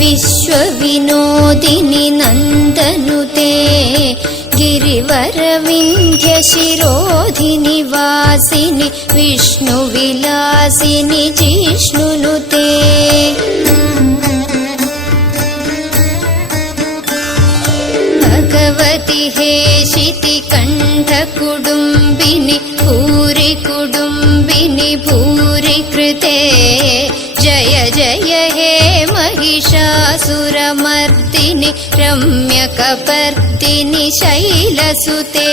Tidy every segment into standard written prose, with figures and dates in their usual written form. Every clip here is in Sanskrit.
विश्वविनोदिनि नन्दनुते गिरिवरविन्ध्यशिरोधिनि वासिनि विष्णुविलासिनि जिष्णुनुते भगवति हेशिति कण्ठकुडुम्बिनि भूरि कुडुम्बिनि भूरि कृते जय जय हे महिषासुरमर्दिनि रम्यकपर्दिनि शैलसुते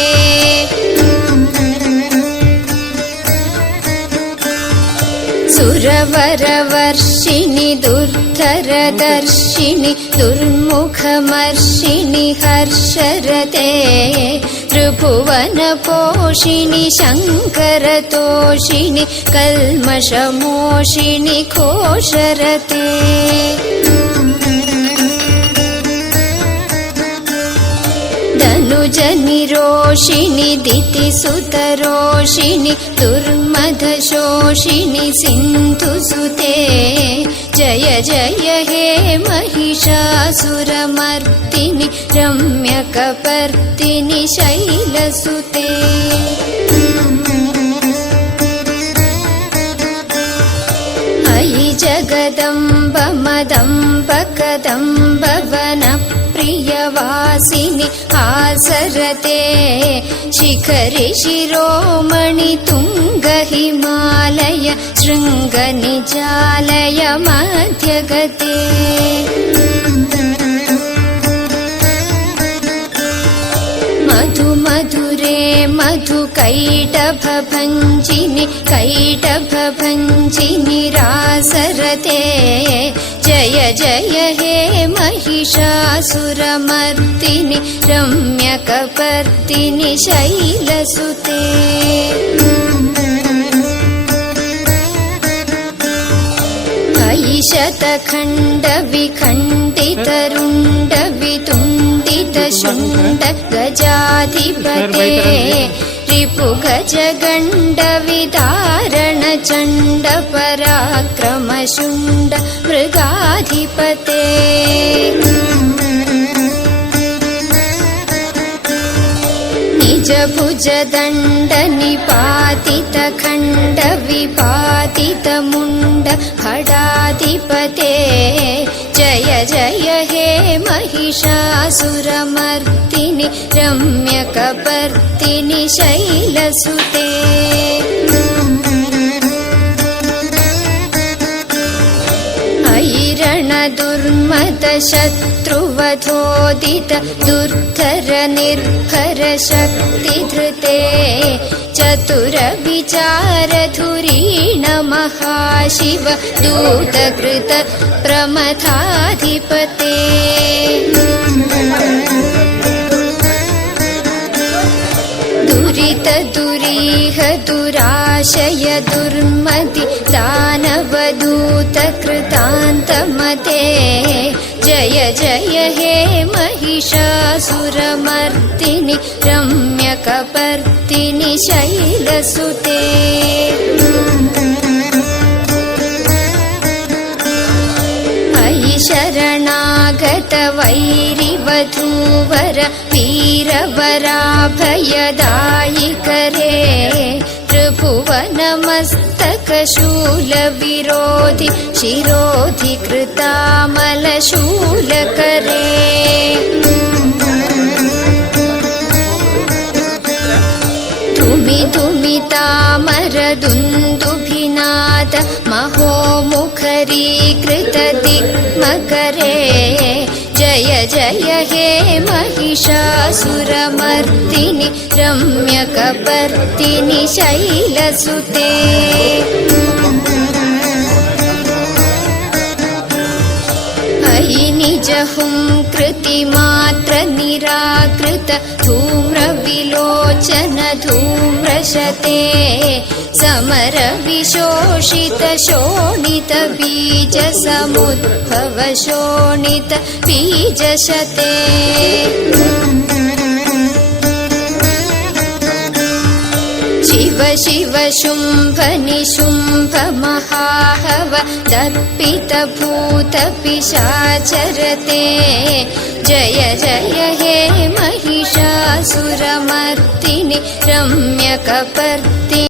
सुरवरवर्षिणि दुर्धरदर्शिनि दुर्मुखमर्षिणि हर्षरते त्रिभुवनपोषिणि शङ्करतोषिणि कल्मषमोषिणि घोषरते धनुजनिरोषिणि दितिसुतरोषिणि दुर्मदशोषिणि सिन्धुसुते जय जय हे महिषासुरमर्दिनि रम्यकपर्दिनि शैलसुते अयि जगदम्ब मदम्ब कदम्ब वनप्रियवासिनि आसरते शिखरि शिरोमणि तुङ्ग हिमालय शृङ्गनिजालय मध्यगते मधु मधुरे मधुकैटभभञ्जिनि कैटभभञ्जिनि रासरते जय जय हे महिषासुरमर्दिनि रम्यकपर्दिनि शैलसुते शतखण्डविखण्डितरुण्डवितुण्डितशुण्ड गजाधिपते रिपुगजगण्डविदारणचण्ड पराक्रमशुण्ड मृगाधिपते निजभुजदण्ड निपातितखण्ड विपातितमुण्ड खडाधिपते जय जय हे महिषासुरमर्दिनि रम्यकपर्दिनि शैलसुते रणदुर्मद शत्रुवधोदित दुर्धर निर्भर शक्तिधृते चतुर विचारधुरीण महाशिव दूतकृत प्रमथाधिपते दुरित दुरीह दुराशय दुर्मति दानवदूत कृतान्तमते जय जय हे महिषासुरमर्दिनि रम्यकपर्दिनि शैलसुते शरणागत वैरिवधूवर वीरवराभयदायिकरे त्रिभुवनमस्तकशूलविरोधि शिरोधिकृतामलशूलकरे धुमि धुमि तामरदुन्दुभिनाद महोमुखरीकृत दिग्मकरे जय जय हे महिषासुरमर्दिनि रम्यकपर्दिनि शैलसुते अयि निजहुंकृतिमात्र निराकृत धूम्रविलोचन धूम्रशते समर विशोषित शोणित बीज समुद्भव शोणित बीजशते शिव शिव शुम्भ निशुम्भ महाहव दर्पितभूत पिशाचरते जय जय हे महिषासुरमर्दिनि रम्यकपर्दिनि